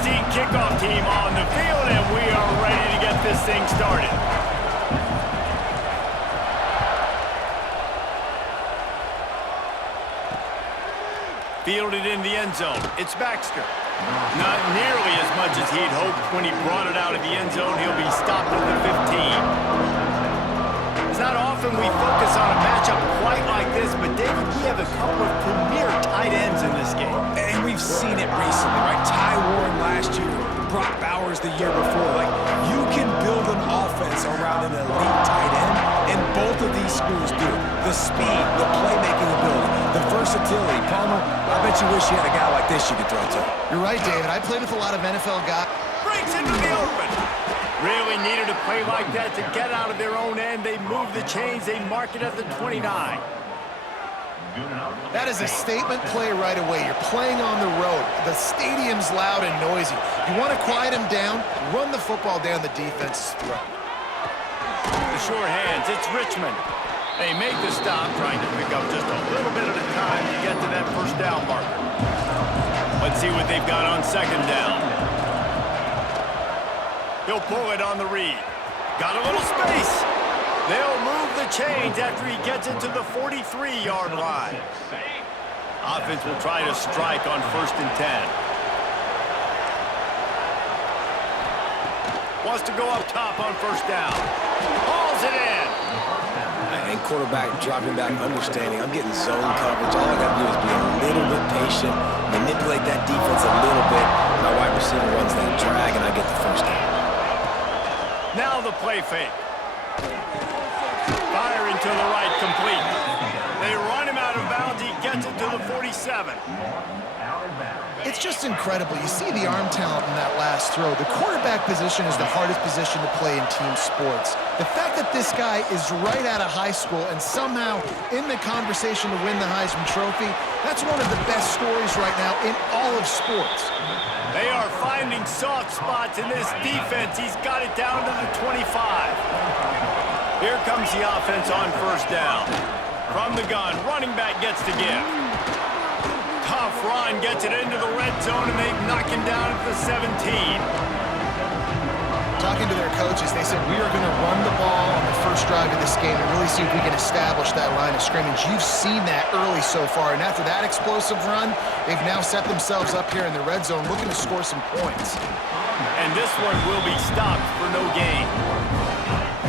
Aussie kickoff team on the field, and we are ready to get this thing started. Fielded in the end zone. It's Baxter. Not nearly as much as he'd hoped when he brought it out of the end zone. He'll be stopped at the 15. It's not often we focus on a matchup quite like this, but David, we have a couple of premier tight ends in this game. And we've seen it recently, right? Ty Warren last year, Brock Bowers the year before. Like, you can build an offense around an elite tight end, and both of these schools do it. The speed, the playmaking ability, the versatility. Palmer, I bet you wish you had a guy like this you could throw to. You're right, David. I played with a lot of NFL guys. Breaks into the open. Really needed a play like that to get out of their own end. They move the chains. They mark it at the 29. That is a statement play right away. You're playing on the road. The stadium's loud and noisy. You want to quiet them down, run the football down the defense's throat. The sure hands. It's Richmond. They make the stop, trying to pick up just a little bit at a time to get to that first down marker. Let's see what they've got on second down. He'll pull it on the read. Got a little space. They'll move the chains after he gets it to the 43-yard line. Offense will try to strike on 1st and 10. Wants to go up top on 1st down. Hauls it in. And quarterback dropping back, understanding. I'm getting zone coverage. All I got to do is be a little bit patient, manipulate that defense a little bit. My wide receiver runs that drag, and I get the first down. Now the play fake. Firing to the right, complete. They run him out of bounds. He gets it to the 47. It's just incredible. You see the arm talent in that last throw. The quarterback position is the hardest position to play in team sports. The fact that this guy is right out of high school and somehow in the conversation to win the Heisman Trophy, that's one of the best stories right now in all of sports. They are finding soft spots in this defense. He's got it down to the 25. Here comes the offense on 1st down. From the gun, running back gets to give. Tough run, gets it into the red zone, and they knock him down at the 17. Talking to their coaches, they said, we are going to run the ball on the first drive of this game and really see if we can establish that line of scrimmage. You've seen that early so far, and after that explosive run, they've now set themselves up here in the red zone looking to score some points. And this one will be stopped for no gain.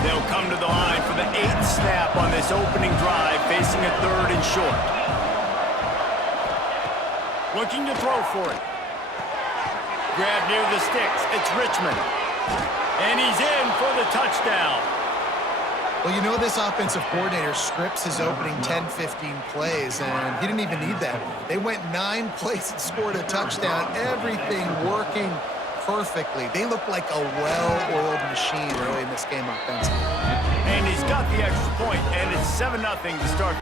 They'll come to the line for the 8th snap on this opening drive, facing a 3rd and short. Looking to throw for it. Grab near the sticks. It's Richmond. And he's in for the touchdown. Well, you know this offensive coordinator scripts his opening 10, 15 plays, and he didn't even need that. They went 9 plays and scored a touchdown. Everything working perfectly. They look like a well-oiled machine early in this game offensively. And he's got the extra point, and it's 7-0 to start.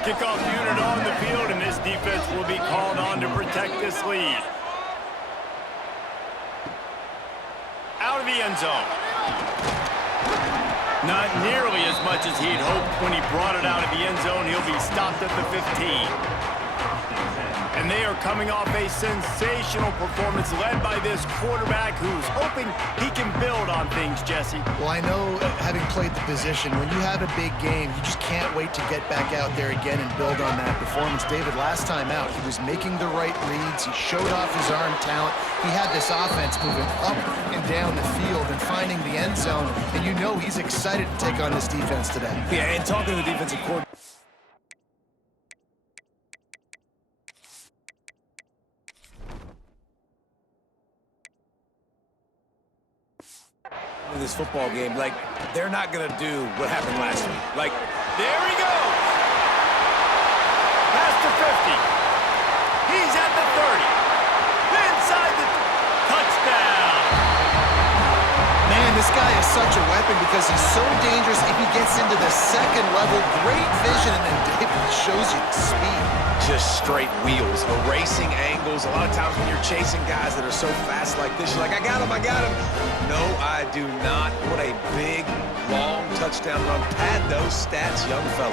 Kickoff unit on the field, and this defense will be called on to protect this lead. Out of the end zone. Not nearly as much as he'd hoped when he brought it out of the end zone. He'll be stopped at the 15. And they are coming off a sensational performance led by this quarterback who's hoping he can build on things, Jesse. Well, I know, having played the position, when you have a big game, you just can't wait to get back out there again and build on that performance. David, last time out, he was making the right reads. He showed off his arm talent. He had this offense moving up and down the field and finding the end zone. And you know he's excited to take on this defense today. Yeah, and talking to the defensive coordinator. In this football game, like, they're not gonna do what happened last week. Like, there he goes. Past the 50. He's at the 30. Inside the touchdown. Man, this guy is such a weapon because he's so dangerous if he gets into the second level. Great vision, and then David shows you the speed. just straight wheels, erasing angles. A lot of times when you're chasing guys that are so fast like this, you're like, I got him, I got him. No, I do not. What a big, long touchdown run. Pad those stats, young fella.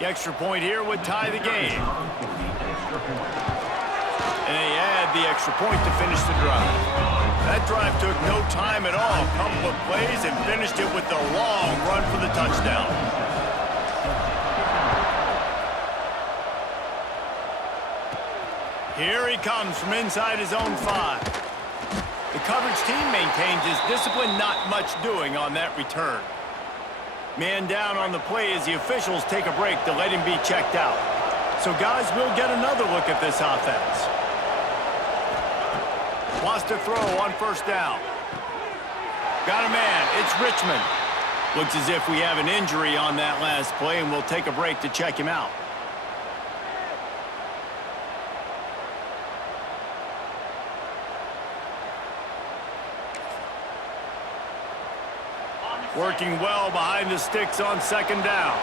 The extra point here would tie the game. And they add the extra point to finish the drive. That drive took no time at all. A couple of plays and finished it with a long run for the touchdown. Here he comes from inside his own 5. The coverage team maintains his discipline, not much doing on that return. Man down on the play as the officials take a break to let him be checked out. So guys, we'll get another look at this offense. Wants to throw on first down. Got a man, it's Richmond. Looks as if we have an injury on that last play, and we'll take a break to check him out. Working well behind the sticks on second down.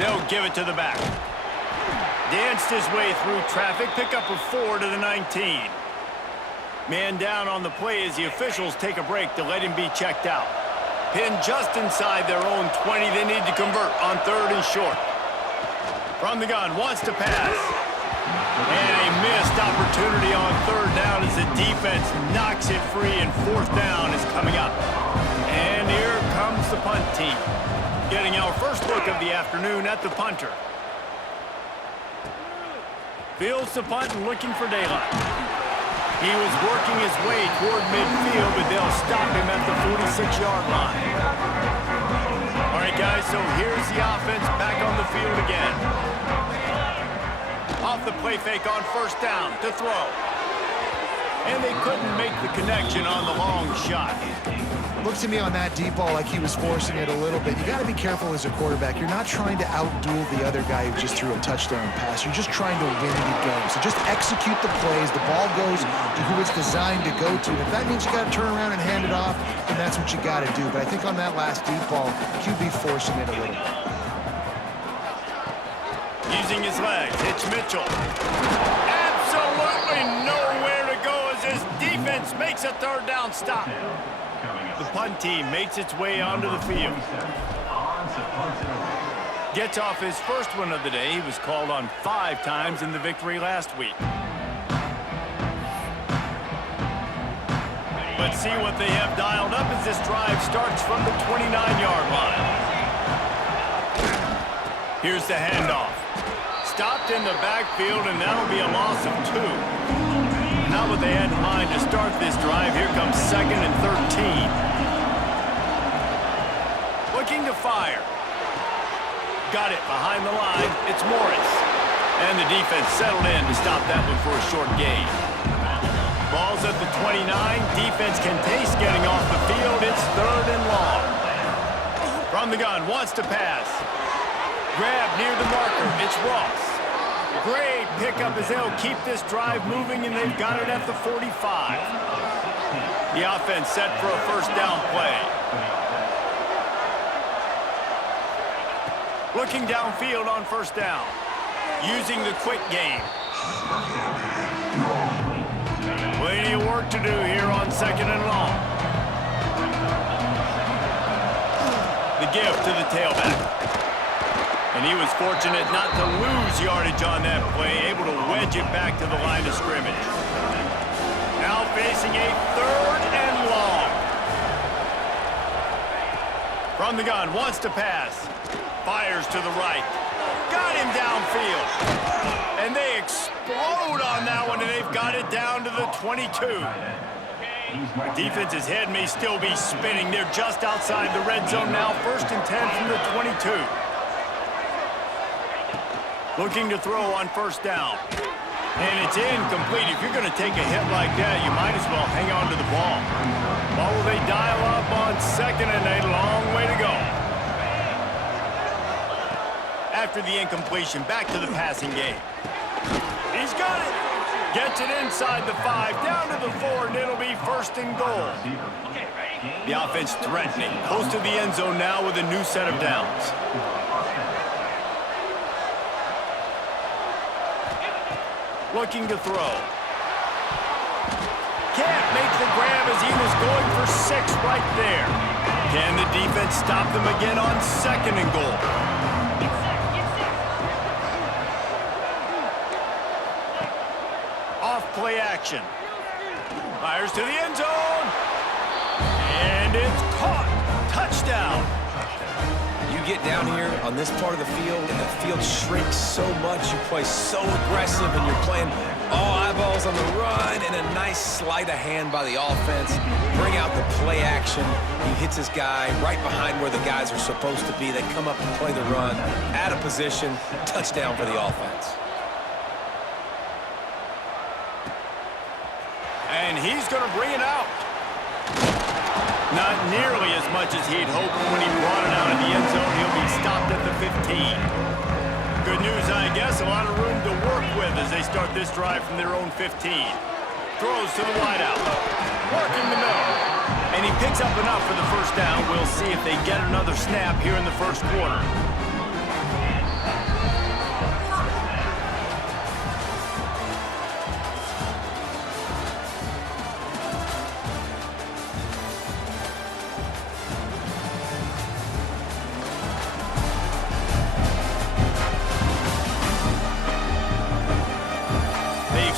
They'll give it to the back. Danced his way through traffic, pick up a 4 to the 19. Man down on the play as the officials take a break to let him be checked out. Pinned just inside their own 20. They need to convert on 3rd and short. From the gun, wants to pass. And a missed opportunity on 3rd down as the defense knocks it free, and 4th down is coming up. And here comes the punt team, getting our first look of the afternoon at the punter. Fields the punt and looking for daylight. He was working his way toward midfield, but they'll stop him at the 46-yard line. All right, guys, so here's the offense back on the field again. Off the play fake on first down to throw. And they couldn't make the connection on the long shot. Looks to me on that deep ball like he was forcing it a little bit. You got to be careful as a quarterback. You're not trying to outduel the other guy who just threw a touchdown pass. You're just trying to win the game. So just execute the plays. The ball goes to who it's designed to go to. And if that means you got to turn around and hand it off, then that's what you got to do. But I think on that last deep ball, QB forcing it a little bit. Using his legs, it's Mitchell. Absolutely nowhere to go as his defense makes a 3rd down stop. The punt team makes its way onto the field. Gets off his first one of the day. He was called on 5 times in the victory last week. Let's see what they have dialed up as this drive starts from the 29-yard line. Here's the handoff. Stopped in the backfield, and that'll be a loss of 2. Not what they had in mind to start this drive. Here comes 2nd and 13. Looking to fire. Got it behind the line. It's Morris. And the defense settled in to stop that one for a short gain. Ball's at the 29. Defense can taste getting off the field. It's 3rd and long. From the gun, wants to pass. Grab near the marker. It's Ross. Great pickup as they'll keep this drive moving, and they've got it at the 45. The offense set for a first down play. Looking downfield on first down. Using the quick game. Plenty of work to do here on 2nd and long. The give to the tailback. And he was fortunate not to lose yardage on that play, able to wedge it back to the line of scrimmage. Now facing a 3rd and long. From the gun, wants to pass. Fires to the right. Got him downfield. And they explode on that one, and they've got it down to the 22. The defense's head may still be spinning. They're just outside the red zone now. 1st and 10 from the 22. Looking to throw on first down. And it's incomplete. If you're going to take a hit like that, you might as well hang on to the ball. Well, will they dial up on 2nd and a long way to go? After the incompletion, back to the passing game. He's got it. Gets it inside the 5, down to the 4, and it'll be first and goal. The offense threatening. Close to the end zone now with a new set of downs. Looking to throw. Can't make the grab as he was going for 6 right there. Can the defense stop them again on second and goal? Off play action. Fires to the end zone. And it's caught. Touchdown. You get down here on this part of the field, and the field shrinks so much. You play so aggressive, and you're playing all eyeballs on the run, and a nice sleight of hand by the offense. Bring out the play action. He hits his guy right behind where the guys are supposed to be. They come up and play the run. Out of position. Touchdown for the offense. And he's going to bring it out. Not nearly as much as he'd hoped when he brought it out of the end zone. He'll be stopped at the 15. Good news, I guess. A lot of room to work with as they start this drive from their own 15. Throws to the wideout. Working the middle. And he picks up enough for the first down. We'll see if they get another snap here in the first quarter.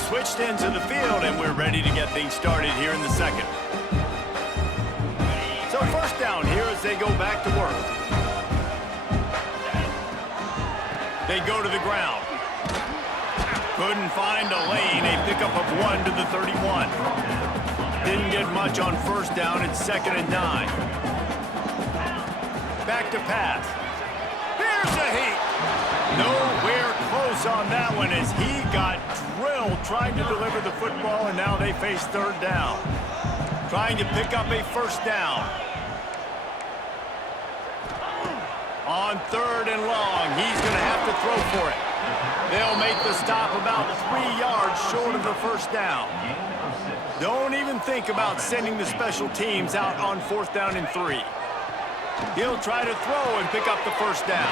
Switched into the field, and we're ready to get things started here in the second. So first down here as they go back to work. They go to the ground. Couldn't find a lane. A pickup of 1 to the 31. Didn't get much on first down. It's 2nd and 9. Back to pass. Here's a heat. Nowhere close on that one as he got drilled trying to deliver the football, and now they face third down. Trying to pick up a first down. On 3rd and long, he's going to have to throw for it. They'll make the stop about 3 yards short of the first down. Don't even think about sending the special teams out on 4th down and 3. He'll try to throw and pick up the first down.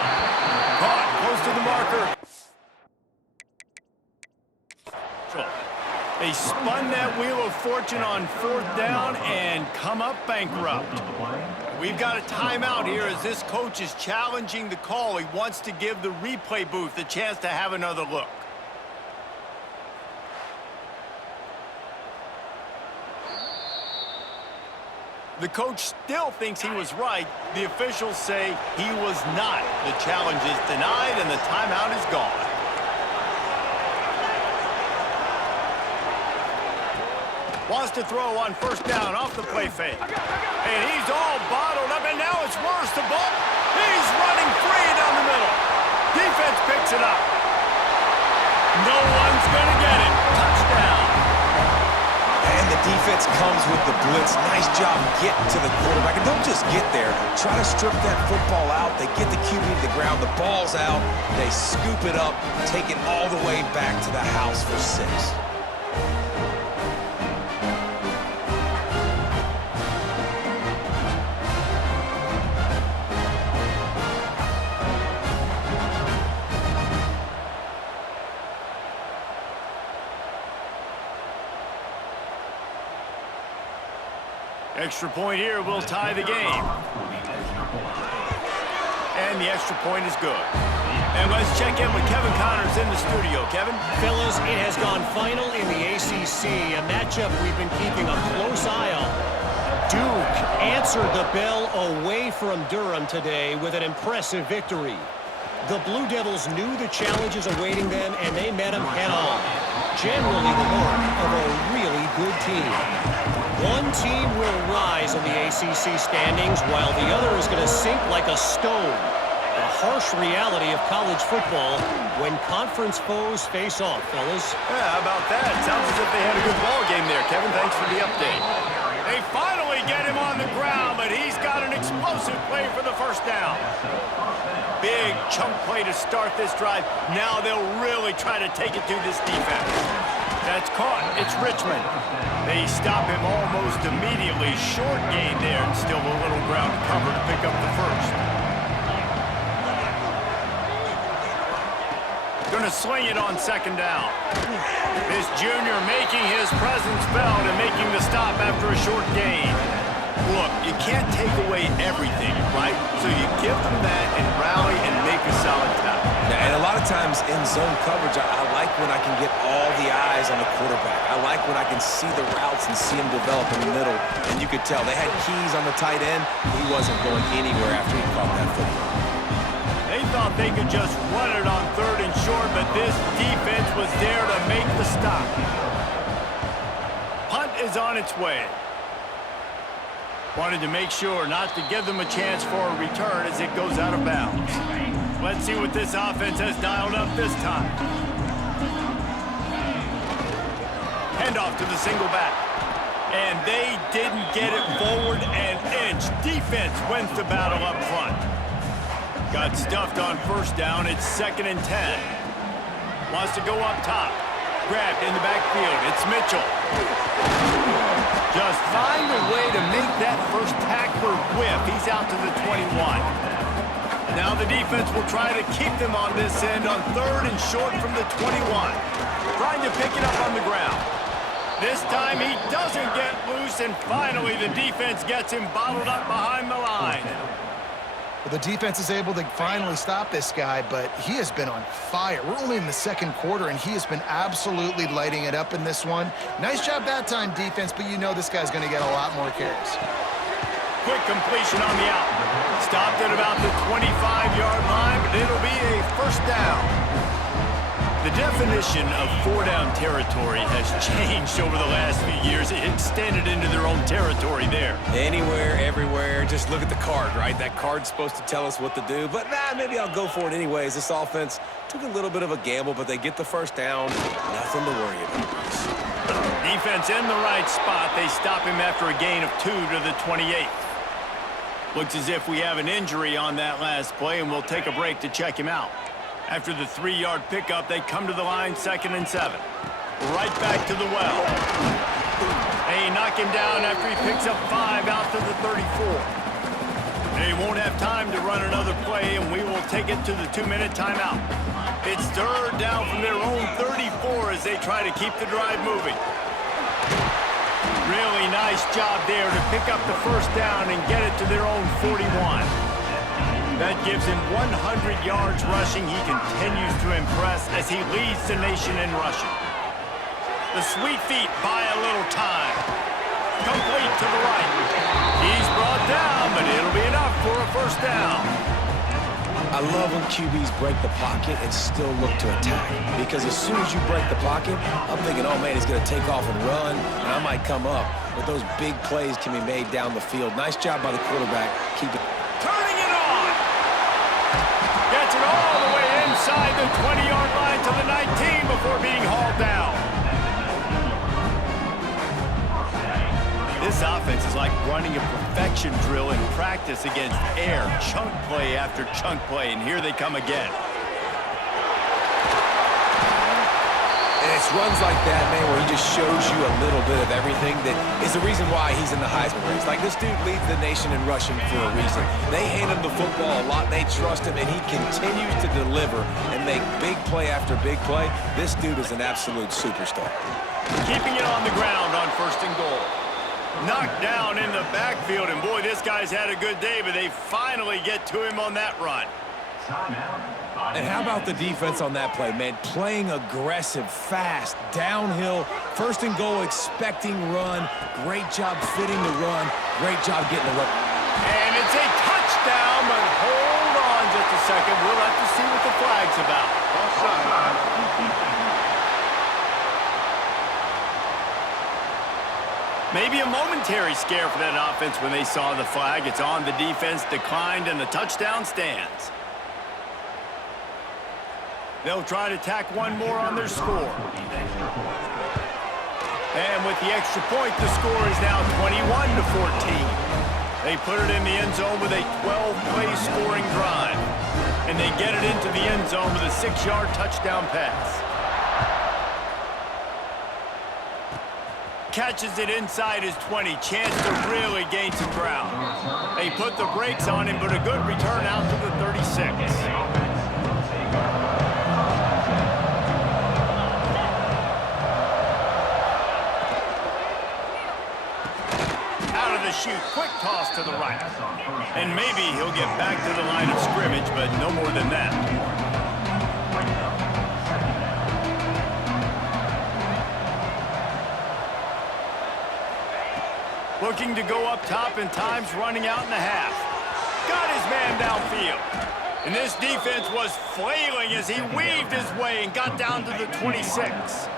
Caught close to the marker. They spun that wheel of fortune on 4th down and come up bankrupt. We've got a timeout here as this coach is challenging the call. He wants to give the replay booth a chance to have another look. The coach still thinks he was right. The officials say he was not. The challenge is denied and the timeout is gone. Wants to throw on first down off the play fake. And he's all bottled up, and now it's worse. The ball, he's running free down the middle. Defense picks it up. No one's going to get it. Touchdown. And the defense comes with the blitz. Nice job getting to the quarterback. And don't just get there. Try to strip that football out. They get the QB to the ground. The ball's out. They scoop it up, take it all the way back to the house for 6. Extra point here will tie the game. And the extra point is good. And let's check in with Kevin Connors in the studio. Kevin? Fellas, it has gone final in the ACC, a matchup we've been keeping a close eye on. Duke answered the bell away from Durham today with an impressive victory. The Blue Devils knew the challenges awaiting them, and they met them head-on. Generally the mark of a really good team. One team will rise in the ACC standings, while the other is going to sink like a stone. The harsh reality of college football when conference foes face off, fellas. Yeah, how about that? Sounds as if they had a good ball game there, Kevin. Thanks for the update. They finally get him on the ground, but he's got an explosive play for the first down. Big chunk play to start this drive. Now they'll really try to take it to this defense. That's caught. It's Richmond. They stop him almost immediately. Short gain there, and still a little ground cover to pick up the first. Going to sling it on second down. This junior making his presence felt and making the stop after a short gain. Look, you can't take away everything, right? So you give them that and rally and make a solid tackle. And a lot of times in zone coverage, I like when I can get all the eyes on the quarterback. I like when I can see the routes and see him develop in the middle. And you could tell they had keys on the tight end. He wasn't going anywhere after he caught that football. They thought they could just run it on third and short, but this defense was there to make the stop. Punt is on its way. Wanted to make sure not to give them a chance for a return as it goes out of bounds. Let's see what this offense has dialed up this time. Handoff to the single back. And they didn't get it forward an inch. Defense wins the battle up front. Got stuffed on first down. It's 2nd and 10. Wants to go up top. Grabbed in the backfield. It's Mitchell. Just find a way to make that first tackler whiff. He's out to the 21. Now the defense will try to keep them on this end on third and short from the 21. Trying to pick it up on the ground. This time he doesn't get loose, and finally the defense gets him bottled up behind the line. Well, the defense is able to finally stop this guy, but he has been on fire. We're only in the second quarter, and he has been absolutely lighting it up in this one. Nice job that time, defense, but you know this guy's going to get a lot more carries. Quick completion on the out. Stopped at about the 25-yard line, but it'll be a first down. The definition of four-down territory has changed over the last few years. It extended into their own territory there. Anywhere, everywhere, just look at the card, right? That card's supposed to tell us what to do, but maybe I'll go for it anyways. This offense took a little bit of a gamble, but they get the first down. Nothing to worry about. Defense in the right spot. They stop him after a gain of 2 to the 28. Looks as if we have an injury on that last play, and we'll take a break to check him out. After the 3-yard pickup, they come to the line 2nd and 7. Right back to the well. They knock him down after he picks up 5 out to the 34. They won't have time to run another play, and we will take it to the 2-minute timeout. It's third down from their own 34 as they try to keep the drive moving. Really nice job there to pick up the first down and get it to their own 41. That gives him 100 yards rushing. He continues to impress as he leads the nation in rushing. The sweet feet buy a little time. Complete to the right. He's brought down, but it'll be enough for a first down. I love when QBs break the pocket and still look to attack. Because as soon as you break the pocket, I'm thinking, oh man, he's going to take off and run, and I might come up. But those big plays can be made down the field. Nice job by the quarterback. Keep it. Turning it on. Gets it all the way inside the 20-yard line to the 19 before being hauled down. This offense is like running a perfection drill in practice against air, chunk play after chunk play, and here they come again. And it's runs like that, man, where he just shows you a little bit of everything that is the reason why he's in the Heisman race. Like, this dude leads the nation in rushing for a reason. They hand him the football a lot. They trust him, and he continues to deliver and make big play after big play. This dude is an absolute superstar. Keeping it on the ground on 1st and goal. Knocked down in the backfield, and boy, this guy's had a good day, but they finally get to him on that run. And how about the defense on that play, man? Playing aggressive, fast, downhill, 1st and goal, expecting run. Great job fitting the run. Great job getting the run. And it's a touchdown, but hold on just a second. We'll have to see what the flag's about. Maybe a momentary scare for that offense when they saw the flag. It's on, the defense declined, and the touchdown stands. They'll try to tack one more on their score. And with the extra point, the score is now 21-14. They put it in the end zone with a 12-play scoring drive. And they get it into the end zone with a 6-yard touchdown pass. Catches it inside his 20. Chance to really gain some ground. They put the brakes on him, but a good return out to the 36. Out of the chute, quick toss to the right. And maybe he'll get back to the line of scrimmage, but no more than that. Looking to go up top, and time's running out in the half. Got his man downfield. And this defense was flailing as he weaved his way and got down to the 26.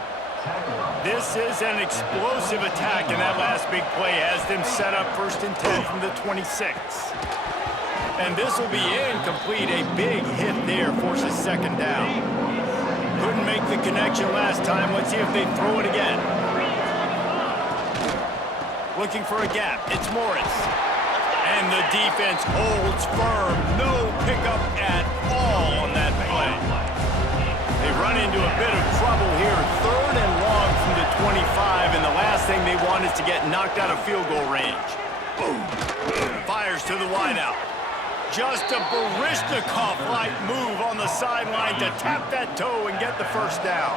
This is an explosive attack, and that last big play has them set up 1st and 10 from the 26. And this will be incomplete. A big hit there forces 2nd down. Couldn't make the connection last time. Let's see if they throw it again. Looking for a gap. It's Morris. And the defense holds firm. No pickup at all on that play. They run into a bit of trouble here. 3rd and long from the 25, and the last thing they want is to get knocked out of field goal range. Boom. Fires to the wideout. Just a Baryshnikov-like move on the sideline to tap that toe and get the 1st down.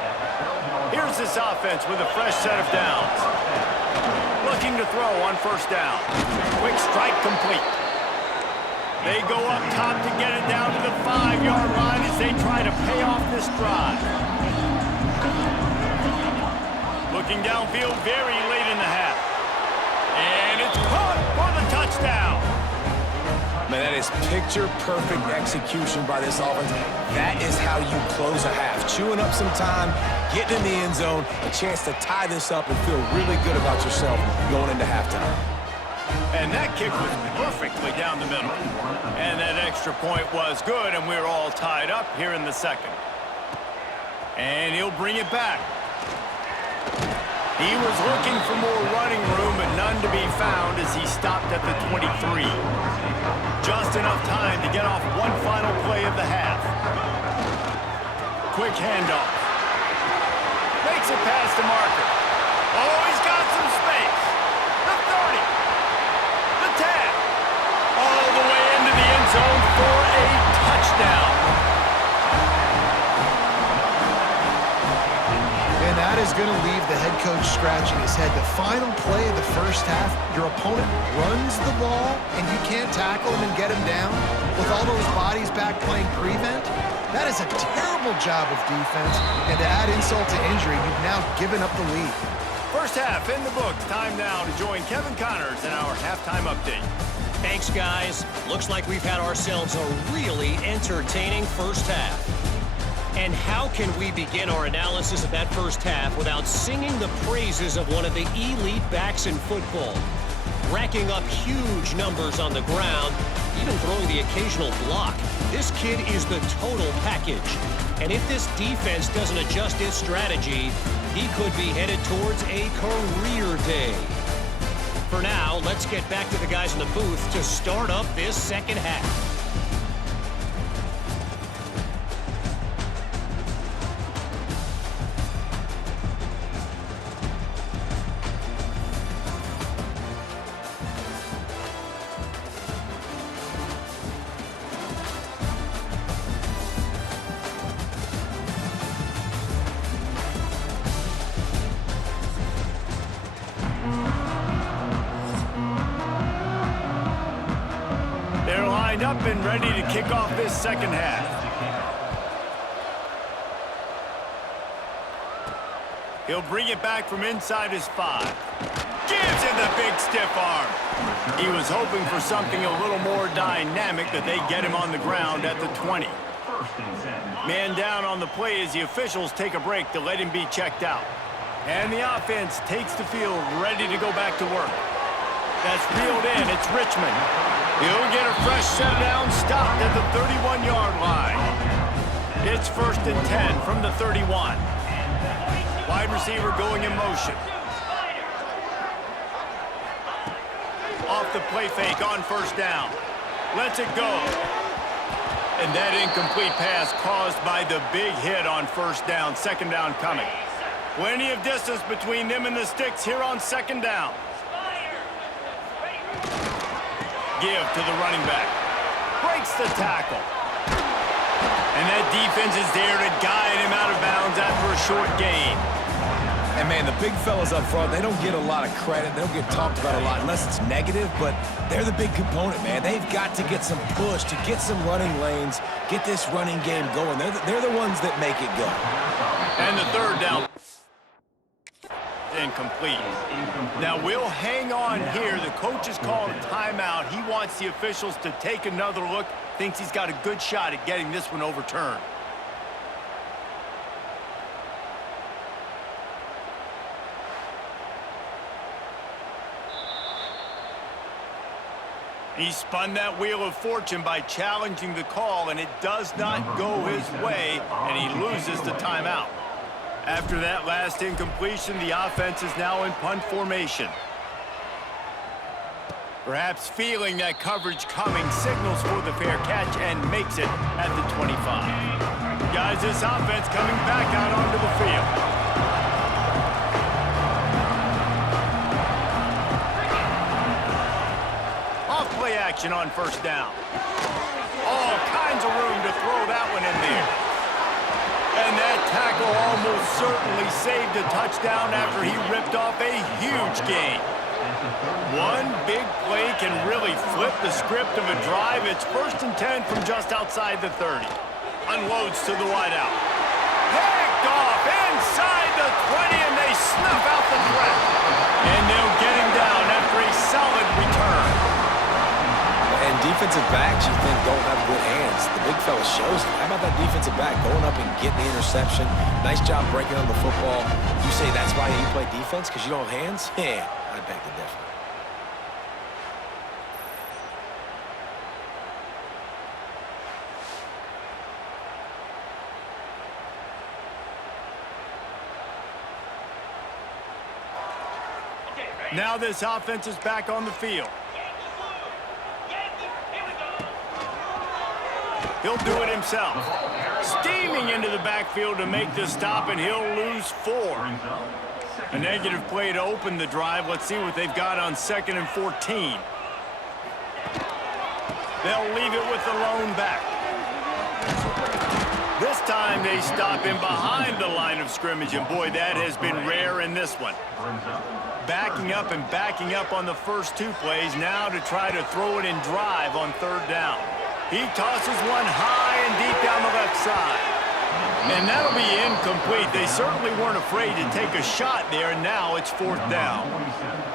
Here's this offense with a fresh set of downs. Looking to throw on 1st down. Quick strike complete. They go up top to get it down to the 5-yard line as they try to pay off this drive. Looking downfield very late in the half. And it's caught for the touchdown. Man, that is picture-perfect execution by this offense. That is how you close a half. Chewing up some time, getting in the end zone, a chance to tie this up and feel really good about yourself going into halftime. And that kick was perfectly down the middle. And that extra point was good, and we're all tied up here in the 2nd. And he'll bring it back. He was looking for more running room, but none to be found as he stopped at the 23. Just enough time to get off one final play of the half. Quick handoff. Makes it past the marker. Oh, he's got some space. The 30. The 10. All the way into the end zone for a touchdown. And that is going to leave the head coach scratching his head. The final play of the 1st half, your opponent runs the ball, and you can't tackle him and get him down with all those bodies back playing prevent. That is a terrible job of defense, and to add insult to injury, you've now given up the lead. 1st half in the books. Time now to join Kevin Connors in our halftime update. Thanks, guys. Looks like we've had ourselves a really entertaining 1st half. And how can we begin our analysis of that 1st half without singing the praises of one of the elite backs in football? Racking up huge numbers on the ground, even throwing the occasional block. This kid is the total package. And if this defense doesn't adjust its strategy, he could be headed towards a career day. For now, let's get back to the guys in the booth to start up this 2nd half. Up and ready to kick off this 2nd half. He'll bring it back from inside his 5. Gives him the big stiff arm. He was hoping for something a little more dynamic, but they get him on the ground at the 20. Man down on the play as the officials take a break to let him be checked out. And the offense takes the field ready to go back to work. That's reeled in. It's Richmond. He'll get a fresh set down, stopped at the 31-yard line. It's 1st and 10 from the 31. Wide receiver going in motion. Off the play fake on 1st down. Lets it go. And that incomplete pass caused by the big hit on 1st down. 2nd down coming. Plenty of distance between them and the sticks here on second down. Give to the running back. Breaks the tackle. And that defense is there to guide him out of bounds after a short gain. And, man, the big fellas up front, they don't get a lot of credit. They don't get talked about a lot unless it's negative, but they're the big component, man. They've got to get some push, to get some running lanes, get this running game going. They're the ones that make it go. And the third down. Incomplete. Now, we'll hang on here. The coach is calling a timeout. He wants the officials to take another look. Thinks he's got a good shot at getting this one overturned. He spun that wheel of fortune by challenging the call, and it does not go his way, and he loses the timeout. After that last incompletion, the offense is now in punt formation. Perhaps feeling that coverage coming, signals for the fair catch and makes it at the 25. Guys, this offense coming back out onto the field. Play action on first down. All kinds of room to throw that one in there. And that tackle almost certainly saved a touchdown after he ripped off a huge gain. One big play can really flip the script of a drive. It's 1st and 10 from just outside the 30. Unloads to the wideout. Picked off inside the 20, and they snuff out the threat. And they'll get him down after a solid return. And defensive backs, you think, don't have good hands. The big fella shows it. How about that defensive back going up and getting the interception? Nice job breaking on the football. You say that's why you play defense, because you don't have hands? Yeah, I beg to differ. Now this offense is back on the field. He'll do it himself. Steaming into the backfield to make the stop, and he'll lose 4. A negative play to open the drive. Let's see what they've got on 2nd and 14. They'll leave it with the lone back. This time they stop him behind the line of scrimmage, and boy, that has been rare in this one. Backing up and backing up on the first 2 plays, now to try to throw it in drive on 3rd down. He tosses one high and deep down the left side. And that'll be incomplete. They certainly weren't afraid to take a shot there, and now it's 4th down.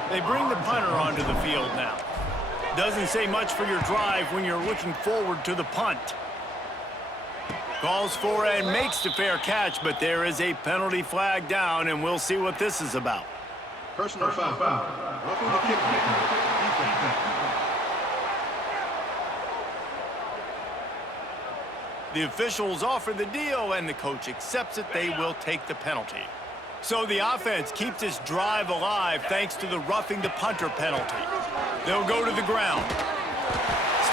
They bring the punter onto the field now. Doesn't say much for your drive when you're looking forward to the punt. Calls for and makes the fair catch, but there is a penalty flag down, and we'll see what this is about. Personal foul. Roughing the kicker. Defense. The officials offer the deal, and the coach accepts it. They will take the penalty. So the offense keeps its drive alive thanks to the roughing the punter penalty. They'll go to the ground.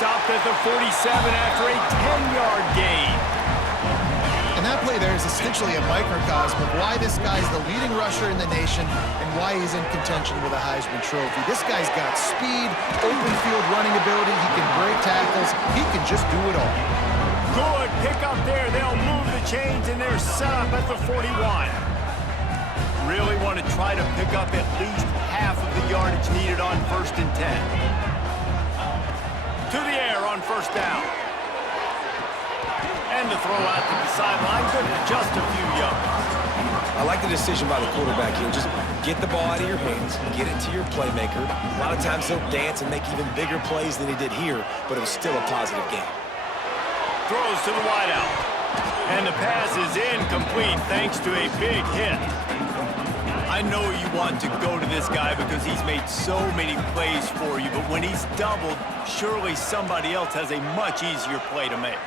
Stopped at the 47 after a 10-yard gain. And that play there is essentially a microcosm of why this guy's the leading rusher in the nation and why he's in contention with a Heisman Trophy. This guy's got speed, open field running ability. He can break tackles. He can just do it all. Good pick up there. They'll move the chains, and they're set up at the 41. Really want to try to pick up at least half of the yardage needed on 1st and 10. To the air on 1st down. And the throw out to the sideline, good for just a few yards. I like the decision by the quarterback here. Just get the ball out of your hands, get it to your playmaker. A lot of times he'll dance and make even bigger plays than he did here, but it was still a positive game. Throws to the wideout. And the pass is incomplete thanks to a big hit. I know you want to go to this guy because he's made so many plays for you, but when he's doubled, surely somebody else has a much easier play to make.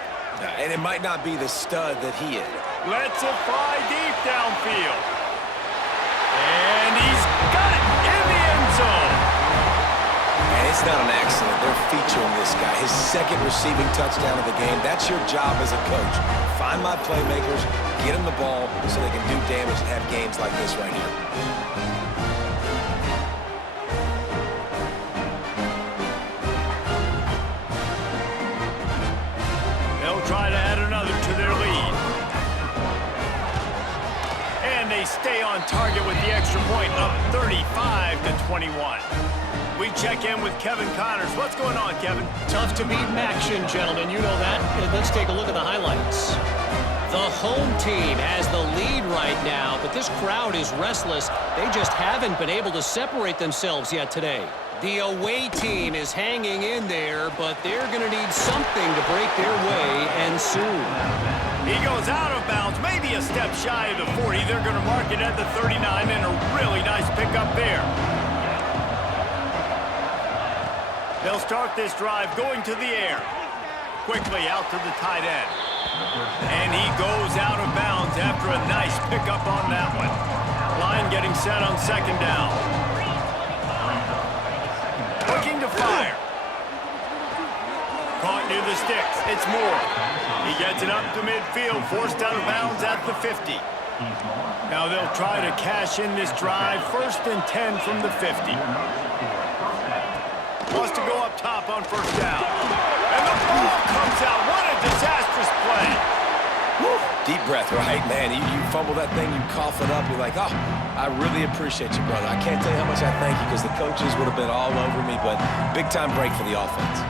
And it might not be the stud that he is. Lets it fly deep downfield. And he's got it in the end zone. And it's not an accident. They're featuring this guy. His second receiving touchdown of the game. That's your job as a coach. Find my playmakers, get them the ball so they can do damage and have games like this right here. They'll try to add another to their lead. And they stay on target with the extra point, up 35-21. We check in with Kevin Connors. What's going on, Kevin? Tough to beat action, gentlemen. You know that. And let's take a look at the highlights. The home team has the lead right now, but this crowd is restless. They just haven't been able to separate themselves yet today. The away team is hanging in there, but they're going to need something to break their way, and soon. He goes out of bounds, maybe a step shy of the 40. They're going to mark it at the 39, and a really nice pickup there. They'll start this drive going to the air. Quickly out to the tight end. And he goes out of bounds after a nice pickup on that one. Line getting set on second down. Looking to fire. Caught near the sticks. It's Moore. He gets it up to midfield, forced out of bounds at the 50. Now they'll try to cash in this drive. 1st and 10 from the 50. Wants to go up top on first down. And the ball comes out. What a disastrous play. Woo. Deep breath, right, man? You fumble that thing, you cough it up. You're like, oh, I really appreciate you, brother. I can't tell you how much I thank you because the coaches would have been all over me, but big-time break for the offense.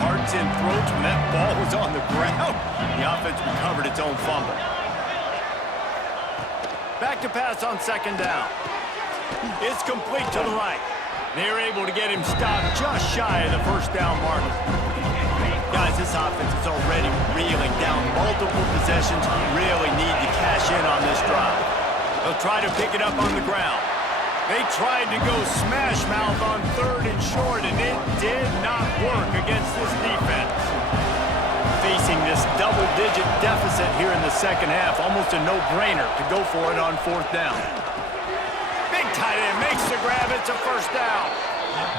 Hearts and throats when that ball was on the ground. The offense recovered its own fumble. Back to pass on second down. It's complete to the right. They're able to get him stopped just shy of the first down mark. Guys, this offense is already reeling down multiple possessions. Really need to cash in on this drive. They'll try to pick it up on the ground. They tried to go smash mouth on 3rd and short, and it did not work against this defense. Facing this double-digit deficit here in the second half, almost a no-brainer to go for it on 4th down. Big tight end makes the grab. It's a first down.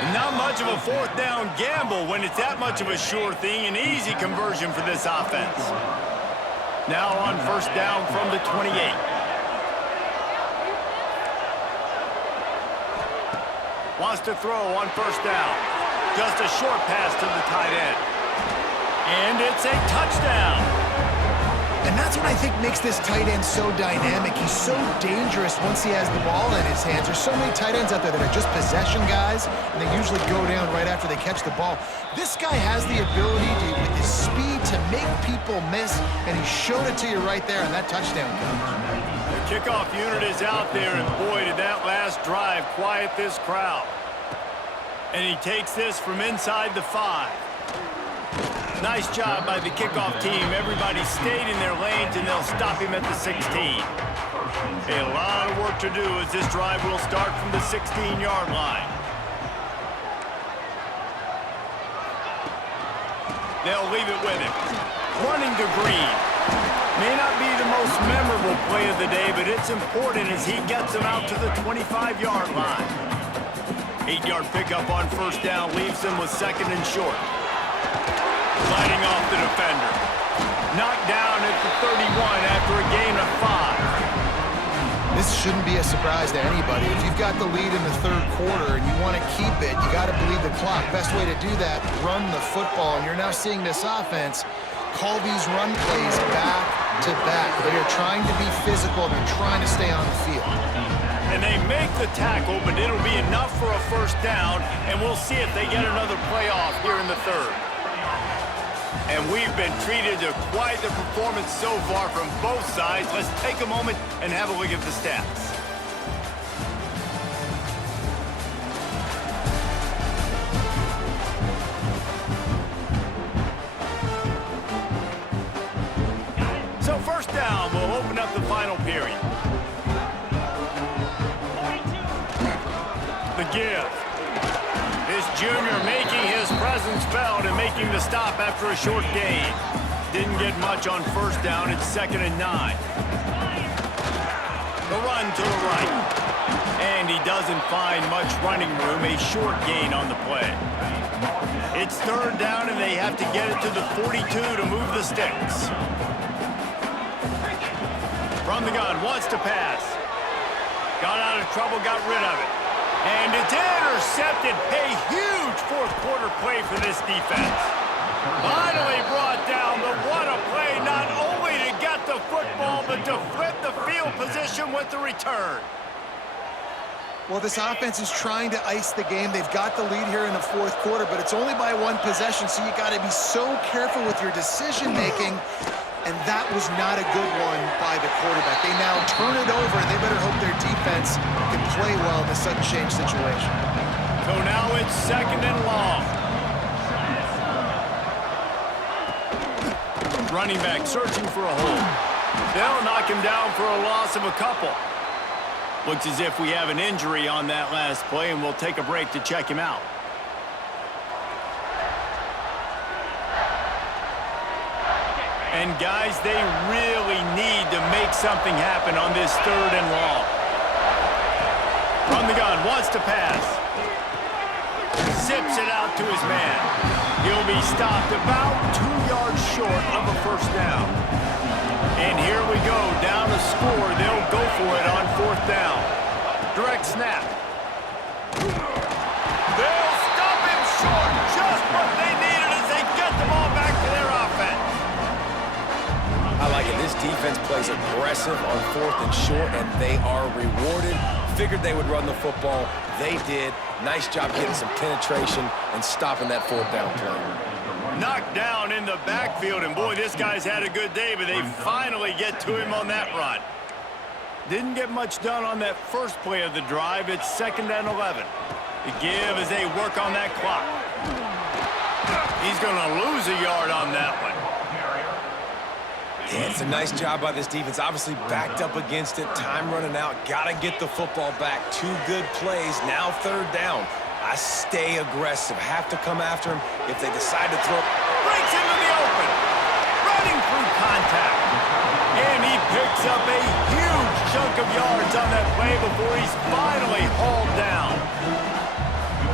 And not much of a 4th down gamble when it's that much of a sure thing, an easy conversion for this offense. Now on first down from the 28. Wants to throw on first down. Just a short pass to the tight end. And it's a touchdown. And that's what I think makes this tight end so dynamic. He's so dangerous once he has the ball in his hands. There's so many tight ends out there that are just possession guys, and they usually go down right after they catch the ball. This guy has the ability to, with his speed, to make people miss, and he showed it to you right there on that touchdown coverage. Kickoff unit is out there, and boy, did that last drive quiet this crowd. And he takes this from inside the 5. Nice job by the kickoff team. Everybody stayed in their lanes, and they'll stop him at the 16. A lot of work to do as this drive will start from the 16-yard line. They'll leave it with him. Running to Green. May not be the most memorable play of the day, but it's important as he gets them out to the 25-yard line. 8-yard pickup on first down leaves them with 2nd and short. Sliding off the defender. Knocked down at the 31 after a gain of 5. This shouldn't be a surprise to anybody. If you've got the lead in the 3rd quarter and you want to keep it, you got to bleed the clock. Best way to do that, run the football. And you're now seeing this offense call these run plays back to back. They are trying to be physical. They're trying to stay on the field. And they make the tackle, but it'll be enough for a first down, and we'll see if they get another playoff here in the 3rd. And we've been treated to quite the performance so far from both sides. Let's take a moment and have a look at the stats. So first down, we'll open up the final period. The give. His Jr. making his presence felt and making the stop after a short gain. Didn't get much on first down. It's 2nd and 9. The run to the right. And he doesn't find much running room. A short gain on the play. It's 3rd down, and they have to get it to the 42 to move the sticks. From the gun, wants to pass. Got out of trouble, got rid of it. And it's intercepted. A huge fourth-quarter play for this defense. Finally brought down, but what a play, not only to get the football, but to flip the field position with the return. Well, this offense is trying to ice the game. They've got the lead here in the 4th quarter, but it's only by 1 possession, so you got to be so careful with your decision-making, and that was not a good one by the quarterback. They now turn it over, and they better hope their defense can play well in this sudden change situation. So now it's 2nd and long. Running back searching for a hole. They'll knock him down for a loss of a couple. Looks as if we have an injury on that last play, and we'll take a break to check him out. And guys, they really need to make something happen on this 3rd and long. From the gun, wants to pass. Zips it out to his man. He'll be stopped about 2 yards short of a first down. And here we go, down a score. They'll go for it on 4th down. Direct snap. They'll stop him short. Just what they needed as they get the ball back to their offense. I like it. This defense plays aggressive on 4th and short, and they are rewarded. Figured they would run the football. They did. Nice job getting some penetration and stopping that 4th down play. Knocked down in the backfield, and boy, this guy's had a good day, but they finally get to him on that run. Didn't get much done on that first play of the drive. It's 2nd and 11. The give as they work on that clock. He's going to lose a yard on that one. Yeah, it's a nice job by this defense. Obviously backed up against it. Time running out. Got to get the football back. 2 good plays. Now 3rd down. I stay aggressive. Have to come after him if they decide to throw. Breaks into the open. Running through contact. And he picks up a huge chunk of yards on that play before he's finally hauled down.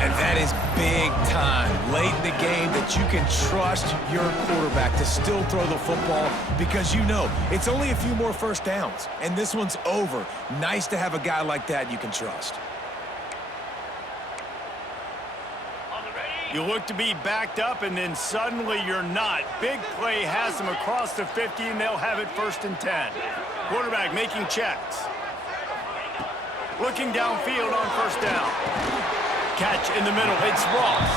And that is big time late in the game that you can trust your quarterback to still throw the football because you know it's only a few more first downs, and this one's over. Nice to have a guy like that you can trust. You look to be backed up, and then suddenly you're not. Big play has them across the 50, and they'll have it 1st and 10. Quarterback making checks. Looking downfield on 1st down. Catch in the middle. It's Ross.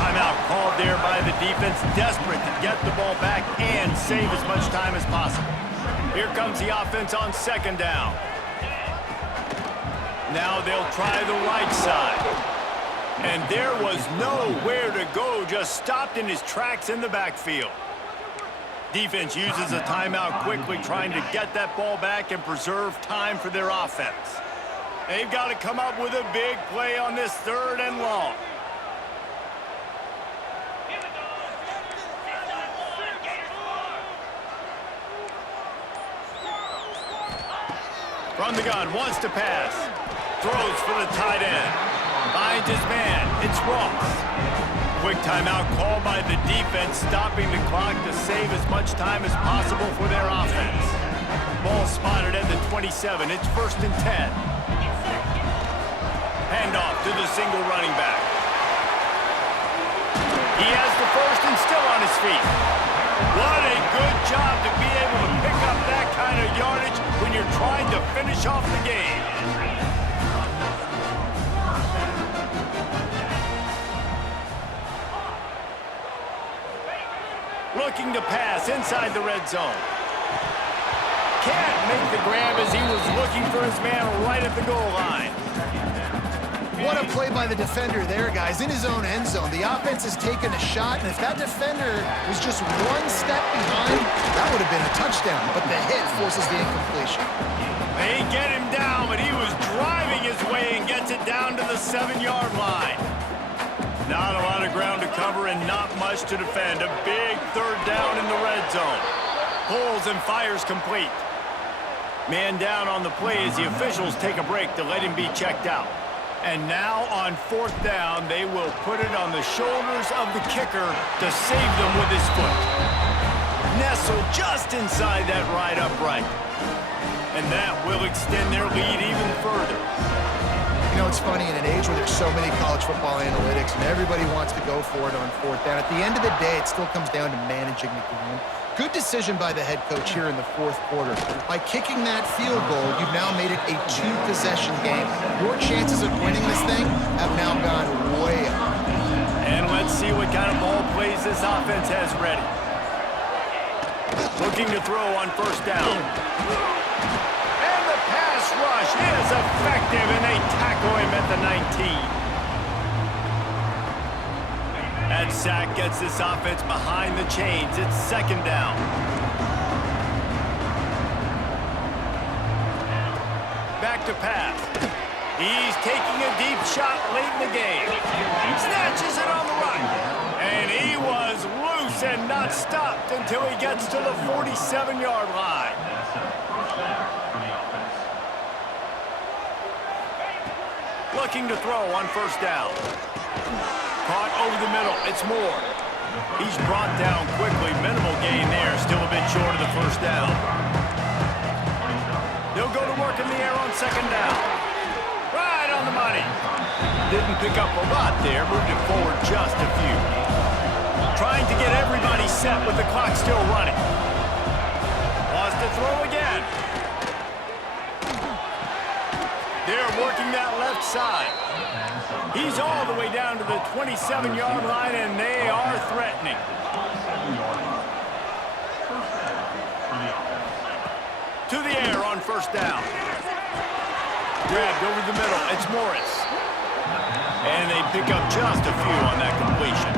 Timeout called there by the defense, desperate to get the ball back and save as much time as possible. Here comes the offense on 2nd down. Now they'll try the right side. And there was nowhere to go, just stopped in his tracks in the backfield. Defense uses a timeout quickly, trying to get that ball back and preserve time for their offense. They've got to come up with a big play on this 3rd and long. From the gun, wants to pass. Throws for the tight end. Finds his man. It's Ross. Quick timeout called by the defense, stopping the clock to save as much time as possible for their offense. Ball spotted at the 27. It's 1st and 10. Handoff to the single running back. He has the first and still on his feet. What a good job to be able to pick up that kind of yardage when you're trying to finish off the game. Looking to pass inside the red zone. Can't make the grab as he was looking for his man right at the goal line. What a play by the defender there, guys, in his own end zone. The offense has taken a shot, and if that defender was just 1 step behind, that would have been a touchdown, but the hit forces the incompletion. They get him down, but he was driving his way and gets it down to the 7-yard line. Not a lot of ground to cover and not much to defend. A big third down in the red zone. Pulls and fires complete. Man down on the play as the officials take a break to let him be checked out. And now on fourth down, they will put it on the shoulders of the kicker to save them with his foot. Nestled just inside that right upright. And that will extend their lead even further. You know, it's funny, in an age where there's so many college football analytics and everybody wants to go for it on fourth down, at the end of the day, it still comes down to managing the game. Good decision by the head coach here in the fourth quarter. By kicking that field goal, you've now made it a two-possession game. Your chances of winning this thing have now gone way up. And let's see what kind of ball plays this offense has ready. Looking to throw on first down. And the pass rush is effective, and they tackle him at the 19. That sack gets this offense behind the chains. It's second down. Back to pass. He's taking a deep shot late in the game. Snatches it on the right. And he was loose and not stopped until he gets to the 47-yard line. Looking to throw on first down. Caught over the middle. It's Moore. He's brought down quickly. Minimal gain there. Still a bit short of the first down. They'll go to work in the air on second down. Right on the money. Didn't pick up a lot there. Moved it forward just a few. Trying to get everybody set with the clock still running. Wants to throw again. They're working that left side. He's all the way down to the 27-yard line, and they are threatening. To the air on first down. Grabbed over the middle. It's Morris. And they pick up just a few on that completion.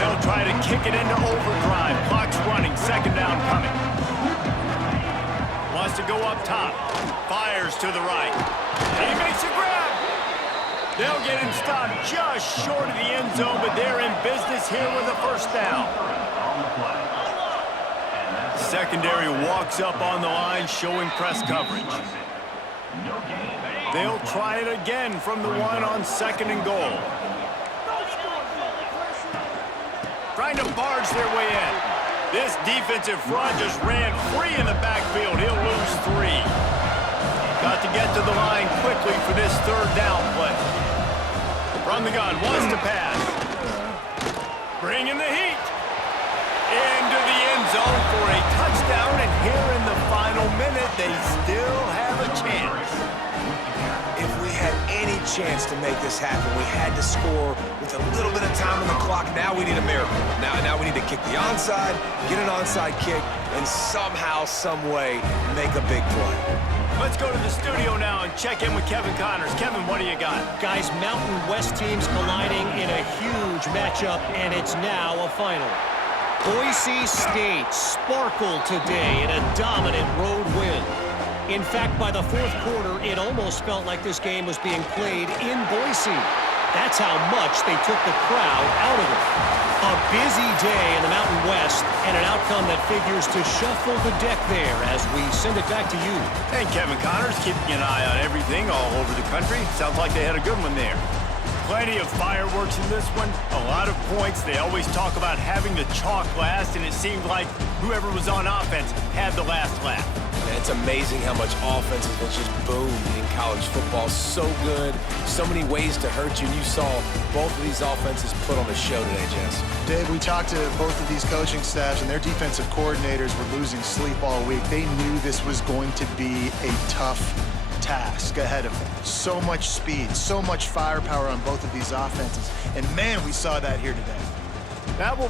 They'll try to kick it into overdrive. Clock's running. Second down coming. Wants to go up top. Fires to the right. He makes a grab. They'll get him stopped just short of the end zone, but they're in business here with a first down. Secondary walks up on the line, showing press coverage. They'll try it again from the one on second and goal. Trying to barge their way in. This defensive front just ran free in the backfield. He'll lose 3. Got to get to the line quickly for this third down play. From the gun, wants to pass. Bringing the heat. Into the end zone for a touchdown, and here in the final minute, they still have a chance. If we had any chance to make this happen, we had to score with a little bit of time on the clock. Now we need a miracle. Now we need to kick the onside, get an onside kick, and somehow, some way, make a big play. Let's go to the studio now and check in with Kevin Connors. Kevin, what do you got? Guys, Mountain West teams colliding in a huge matchup, and it's now a final. Boise State sparkled today in a dominant road win. In fact, by the fourth quarter, it almost felt like this game was being played in Boise. That's how much they took the crowd out of it. A busy day in the Mountain West, and an outcome that figures to shuffle the deck there as we send it back to you. And Kevin Connors keeping an eye on everything all over the country. Sounds like they had a good one there. Plenty of fireworks in this one, a lot of points. They always talk about having the chalk last, and it seemed like whoever was on offense had the last laugh. And it's amazing how much offense has just boomed in college football. So good, so many ways to hurt you. And you saw both of these offenses put on a show today, Jess. Dave, we talked to both of these coaching staffs, and their defensive coordinators were losing sleep all week. They knew this was going to be a tough task ahead of them. So much speed, so much firepower on both of these offenses. And man, we saw that here today. That will